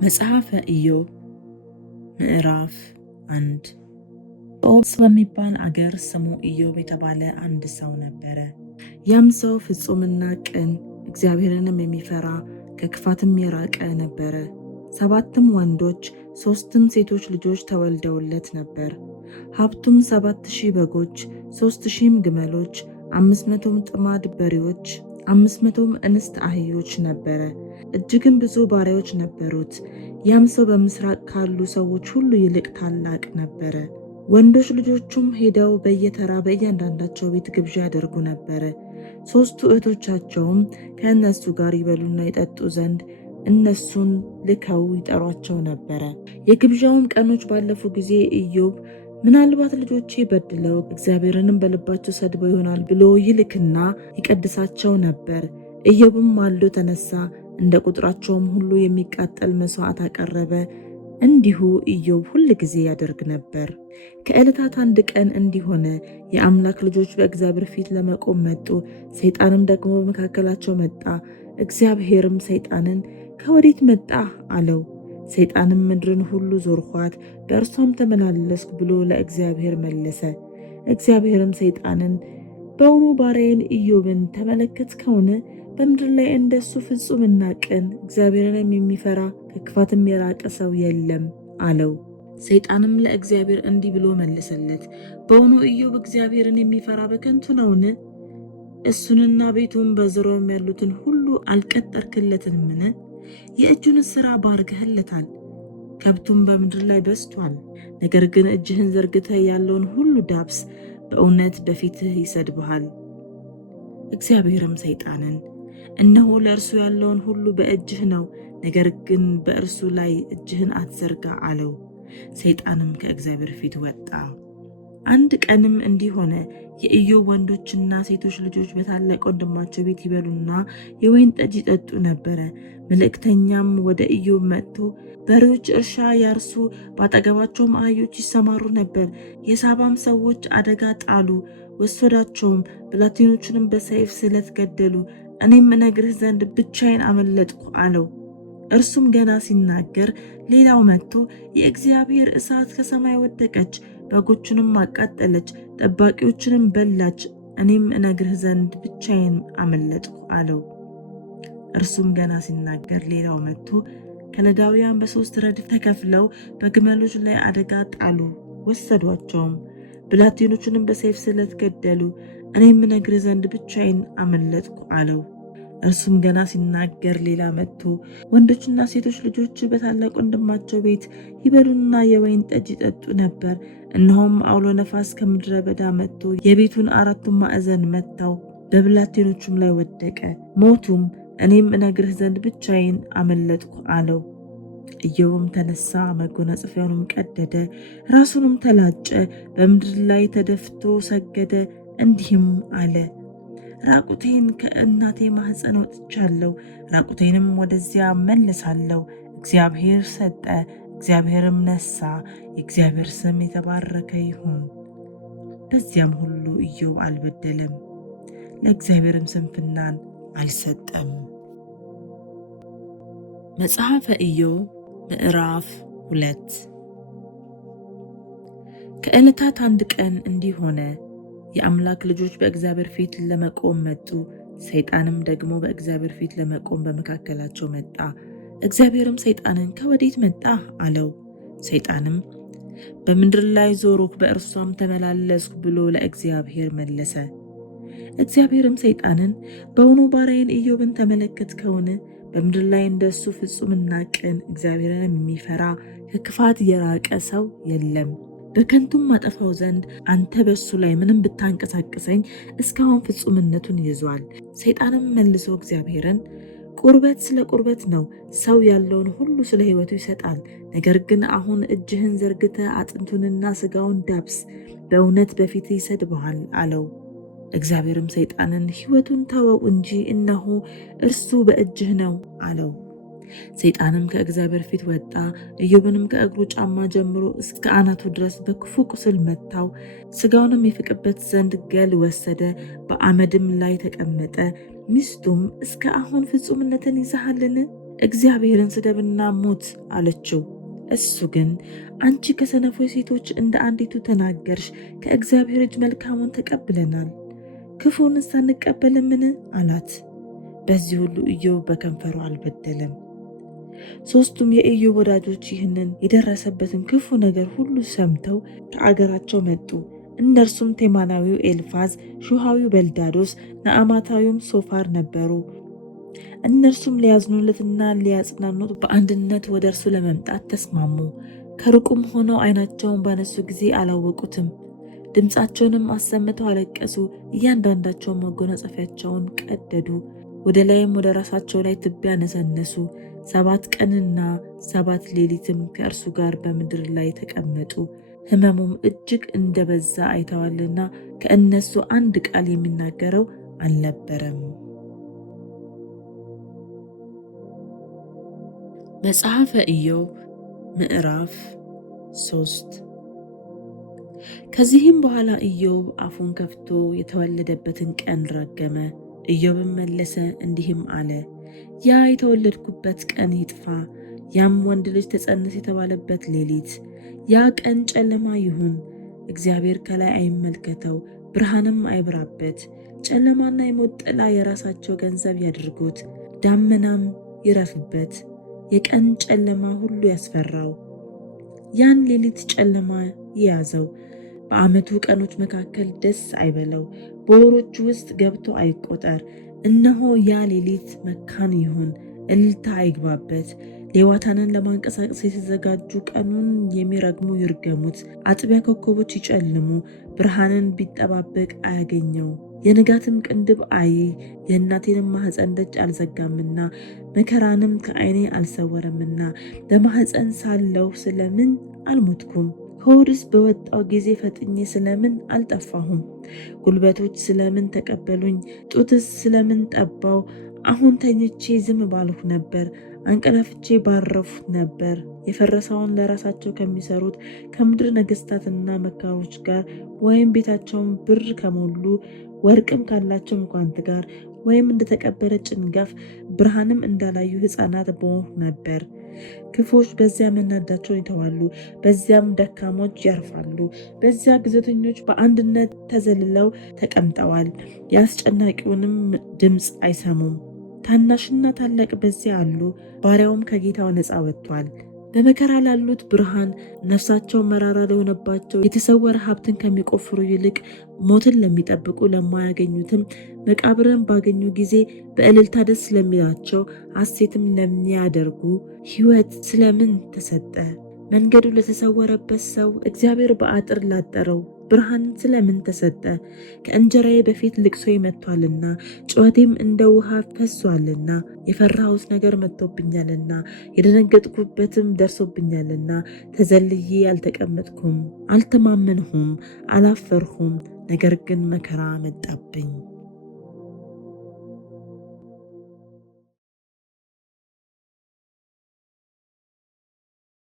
መጽሐፈ ኢዮብ ምዕራፍ 1 ኦብስ በሚባል አገር ስሙ ኢዮብ የተባለ አንድ ሰው ነበረ። ያም ሰው ፍጹምና ቅን፣ እግዚአብሔርንም የሚፈራ ከክፋትም የራቀ ነበረ። 7 ወንዶች 3 ሴቶች ልጆች ተወልደውለት ነበር። ሀብቱም 7,000 በጎች፣ 3,000 ግመሎች፣ 500 ጥማድ በሬዎች፣ 500 እንስት አህዮች ነበረ። እጅግም ብዙ ባሪያዎች ነበሩት። ያም ሰው በምስራቅ ካሉ ሰዎች ሁሉ ይልቅ ታላቅ ነበረ። ወንዶች ልጆቹም ሄደው በየተራ በእያንዳንዳቸው ቤት ግብዣ ያደርጉ ነበረ። 3 እህቶቻቸውም ከእነሱ ጋር ይበሉና ይጠጡ ዘንድ እነሱን ልከው ይጠሯቸው ነበረ። የግብዣውም ቀኖች ባለፉ ጊዜ ኢዮብ ምናልባት ልጆቼ በድለው እግዚአብሔርንም በልባቸው ሰድበው ይሆናል ብሎ ይልክና ይቀድሳቸው ነበር። ኢዮብም ማልዶ ተነሳ፣ እንደ ቁጥራቸውም ሁሉ የሚቃጠል መስዋዕት አቀረበ። እንዲሁ ኢዮብ ሁል ጊዜ ያደርግ ነበር። ከዕለታት አንድ ቀን እንዲህ ሆነ፣ የአምላክ ልጆች በእግዚአብሔር ፊት ለመቆም መጡ። ሰይጣንም ደግሞ በመካከላቸው መጣ። እግዚአብሔርም ሰይጣንን ከወዴት መጣህ አለው። ሰይጣንም ምድርን ሁሉ ዞርኋት፣ በእርሷም ተመላለስኩ ብሎ ለእግዚአብሔር መለሰ። እግዚአብሔርም ሰይጣንን በውኑ ባሪያዬን ኢዮብን ተመለከትከውን? በምድር ላይ እንደሱ ፍጹምና ቅን እግዚአብሔርንም የሚፈራ ከክፋትም የራቀ ሰው የለም አለው። ሰይጣንም ለእግዚአብሔር እንዲህ ብሎ መለሰለት፣ በውኑ ኢዮብ እግዚአብሔርን የሚፈራ በከንቱ ነውን? እሱንና ቤቱን በዙሪያውም ያሉትን ሁሉ አልቀጠርክለትምን? የእጁን ሥራ ባርከህለታል፣ ከብቱም በምድር ላይ በዝቷል። ነገር ግን እጅህን ዘርግተህ ያለውን ሁሉ ዳብስ፣ በእውነት በፊትህ ይሰድብሃል። እግዚአብሔርም ሰይጣንን እነሆ ለእርሱ ያለውን ሁሉ በእጅህ ነው፣ ነገር ግን በእርሱ ላይ እጅህን አትዘርጋ አለው። ሰይጣንም ከእግዚአብሔር ፊት ወጣ። አንድ ቀንም እንዲህ ሆነ፣ የኢዮብ ወንዶችና ሴቶች ልጆች በታላቅ ወንድማቸው ቤት ይበሉና የወይን ጠጅ ይጠጡ ነበረ። መልእክተኛም ወደ ኢዮብ መጥቶ በሬዎች እርሻ ያርሱ፣ በአጠገባቸውም አህዮች ይሰማሩ ነበር። የሳባም ሰዎች አደጋ ጣሉ፣ ወሰዷቸውም፣ ብላቴኖቹንም በሰይፍ ስለት ገደሉ። እኔም እነግርህ ዘንድ ብቻዬን አመለጥኩ አለው። እርሱም ገና ሲናገር ሌላው መጥቶ የእግዚአብሔር እሳት ከሰማይ ወደቀች፣ በጎቹንም አቃጠለች፣ ጠባቂዎችንም በላች። እኔም እነግርህ ዘንድ ብቻዬን አመለጥኩ አለው። እርሱም ገና ሲናገር ሌላው መጥቶ ከለዳውያን በ3 ረድፍ ተከፍለው በግመሎች ላይ አደጋ ጣሉ፣ ወሰዷቸውም፣ ብላቴኖቹንም በሰይፍ ስለት ገደሉ። እኔም እነግርህ ዘንድ ብቻዬን አመለጥኩ አለው። እርሱም ገና ሲናገር ሌላ መጥቶ ወንዶችና ሴቶች ልጆች በታላቅ ወንድማቸው ቤት ይበሉና የወይን ጠጅ ይጠጡ ነበር። እነሆም አውሎ ነፋስ ከምድረ በዳ መጥቶ የቤቱን 4 ማዕዘን መታው፣ በብላቴኖቹም ላይ ወደቀ፣ ሞቱም። እኔም እነግርህ ዘንድ ብቻዬን አመለጥኩ አለው። ኢዮብም ተነሳ፣ መጎናጸፊያውንም ቀደደ፣ ራሱንም ተላጨ፣ በምድር ላይ ተደፍቶ ሰገደ፣ እንዲህም አለ፣ ራቁቴን ከእናቴ ማኅፀን ወጥቻለሁ፣ ራቁቴንም ወደዚያ መልሳለሁ። እግዚአብሔር ሰጠ፣ እግዚአብሔርም ነሳ፣ የእግዚአብሔር ስም የተባረከ ይሁን። በዚያም ሁሉ ኢዮብ አልበደለም፣ ለእግዚአብሔርም ስንፍናን አልሰጠም። መጽሐፈ ኢዮብ ምዕራፍ 2 ከዕለታት አንድ ቀን እንዲህ ሆነ፣ የአምላክ ልጆች በእግዚአብሔር ፊት ለመቆም መጡ። ሰይጣንም ደግሞ በእግዚአብሔር ፊት ለመቆም በመካከላቸው መጣ። እግዚአብሔርም ሰይጣንን ከወዴት መጣህ አለው። ሰይጣንም በምድር ላይ ዞርኩ፣ በእርሷም ተመላለስኩ ብሎ ለእግዚአብሔር መለሰ። እግዚአብሔርም ሰይጣንን በውኑ ባሪያዬን ኢዮብን ተመለከትከውን? በምድር ላይ እንደሱ ፍጹምና ቅን እግዚአብሔርንም የሚፈራ ከክፋት የራቀ ሰው የለም። በከንቱም ማጠፋው ዘንድ አንተ በሱ ላይ ምንም ብታንቀሳቅሰኝ እስካሁን ፍጹምነቱን ይዟል። ሰይጣንም መልሶ እግዚአብሔርን ቁርበት ስለ ቁርበት ነው፣ ሰው ያለውን ሁሉ ስለ ሕይወቱ ይሰጣል። ነገር ግን አሁን እጅህን ዘርግተ አጥንቱንና ሥጋውን ዳብስ፣ በእውነት በፊት ይሰድብሃል አለው። እግዚአብሔርም ሰይጣንን ሕይወቱን ተወው እንጂ እነሆ እርሱ በእጅህ ነው አለው። ሰይጣንም ከእግዚአብሔር ፊት ወጣ፣ ኢዮብንም ከእግሩ ጫማ ጀምሮ እስከ አናቱ ድረስ በክፉ ቁስል መታው። ሥጋውንም ይፍቅበት ዘንድ ገል ወሰደ፣ በአመድም ላይ ተቀመጠ። ሚስቱም እስከ አሁን ፍጹምነትን ይዘሃልን? እግዚአብሔርን ስደብና ሞት አለችው። እሱ ግን አንቺ ከሰነፎች ሴቶች እንደ አንዲቱ ተናገርሽ፣ ከእግዚአብሔር እጅ መልካሙን ተቀብለናል፣ ክፉንስ አንቀበልምን አላት። በዚህ ሁሉ ኢዮብ በከንፈሩ አልበደለም። ሦስቱም የኢዮብ ወዳጆች ይህንን የደረሰበትን ክፉ ነገር ሁሉ ሰምተው ከአገራቸው መጡ። እነርሱም ቴማናዊው ኤልፋዝ፣ ሹሃዊው በልዳዶስ፣ ነአማታዊውም ሶፋር ነበሩ። እነርሱም ሊያዝኑለትና ሊያጽናኑት በአንድነት ወደ እርሱ ለመምጣት ተስማሙ። ከሩቁም ሆነው ዓይናቸውን ባነሱ ጊዜ አላወቁትም። ድምፃቸውንም አሰምተው አለቀሱ። እያንዳንዳቸው መጎናጸፊያቸውን ቀደዱ፣ ወደ ላይም ወደ ራሳቸው ላይ ትቢያ ነሰነሱ። 7 ቀንና 7 ሌሊትም ከእርሱ ጋር በምድር ላይ ተቀመጡ። ሕመሙም እጅግ እንደበዛ አይተዋልና ከእነሱ አንድ ቃል የሚናገረው አልነበረም። መጽሐፈ ኢዮብ ምዕራፍ 3። ከዚህም በኋላ ኢዮብ አፉን ከፍቶ የተወለደበትን ቀን ረገመ። ኢዮብም መለሰ እንዲህም አለ፣ ያ የተወለድኩበት ቀን ይጥፋ፣ ያም ወንድ ልጅ ተጸነሰ የተባለበት ሌሊት፣ ያ ቀን ጨለማ ይሁን። እግዚአብሔር ከላይ አይመልከተው፣ ብርሃንም አይብራበት። ጨለማና የሞት ጥላ የራሳቸው ገንዘብ ያድርጉት፣ ዳመናም ይረፍበት። የቀን ጨለማ ሁሉ ያስፈራው፣ ያን ሌሊት ጨለማ ይያዘው። በዓመቱ ቀኖች መካከል ደስ አይበለው፣ በወሮቹ ውስጥ ገብቶ አይቆጠር። እነሆ ያ ሌሊት መካን ይሁን፣ እልልታ አይግባበት። ሌዋታንን ለማንቀሳቀስ የተዘጋጁ ቀኑን የሚረግሙ ይርገሙት። አጥቢያ ኮከቦች ይጨልሙ፣ ብርሃንን ቢጠባበቅ አያገኘው። የንጋትም ቅንድብ አይ፣ የእናቴንም ማኅፀን ደጅ አልዘጋምና መከራንም ከዓይኔ አልሰወረምና። በማኅፀን ሳለሁ ስለምን አልሞትኩም? ከሆድስ በወጣው ጊዜ ፈጥኜ ስለምን አልጠፋሁም? ጉልበቶች ስለምን ተቀበሉኝ? ጡትስ ስለምን ጠባው? አሁን ተኝቼ ዝም ባልሁ ነበር፣ አንቀላፍቼ ባረፉ ነበር። የፈረሰውን ለራሳቸው ከሚሰሩት ከምድር ነገሥታትና መካሮች ጋር፣ ወይም ቤታቸውን ብር ከሞሉ ወርቅም ካላቸው መኳንንት ጋር፣ ወይም እንደተቀበረ ጭንጋፍ ብርሃንም እንዳላዩ ሕፃናት በሆንሁ ነበር። ክፉዎች በዚያ መናዳቸውን ይተዋሉ፣ በዚያም ደካሞች ያርፋሉ። በዚያ ግዘተኞች በአንድነት ተዘልለው ተቀምጠዋል፣ የአስጨናቂውንም ድምፅ አይሰሙም። ታናሽና ታላቅ በዚያ አሉ፣ ባሪያውም ከጌታው ነፃ ወጥቷል። በመከራ ላሉት ብርሃን፣ ነፍሳቸው መራራ ለሆነባቸው የተሰወረ ሀብትን ከሚቆፍሩ ይልቅ ሞትን ለሚጠብቁ ለማያገኙትም መቃብርን ባገኙ ጊዜ በእልልታ ደስ ስለሚላቸው ሐሴትም ለሚያደርጉ ሕይወት ስለምን ተሰጠ? መንገዱ ለተሰወረበት ሰው እግዚአብሔር በአጥር ላጠረው ብርሃንን ስለምን ተሰጠ? ከእንጀራዬ በፊት ልቅሶዬ መጥቷልና ጩኸቴም እንደ ውሃ ፈሷልና። የፈራሁት ነገር መጥቶብኛልና የደነገጥኩበትም ደርሶብኛልና። ተዘልዬ አልተቀመጥኩም፣ አልተማመንሁም፣ አላፈርሁም። ነገር ግን መከራ መጣብኝ።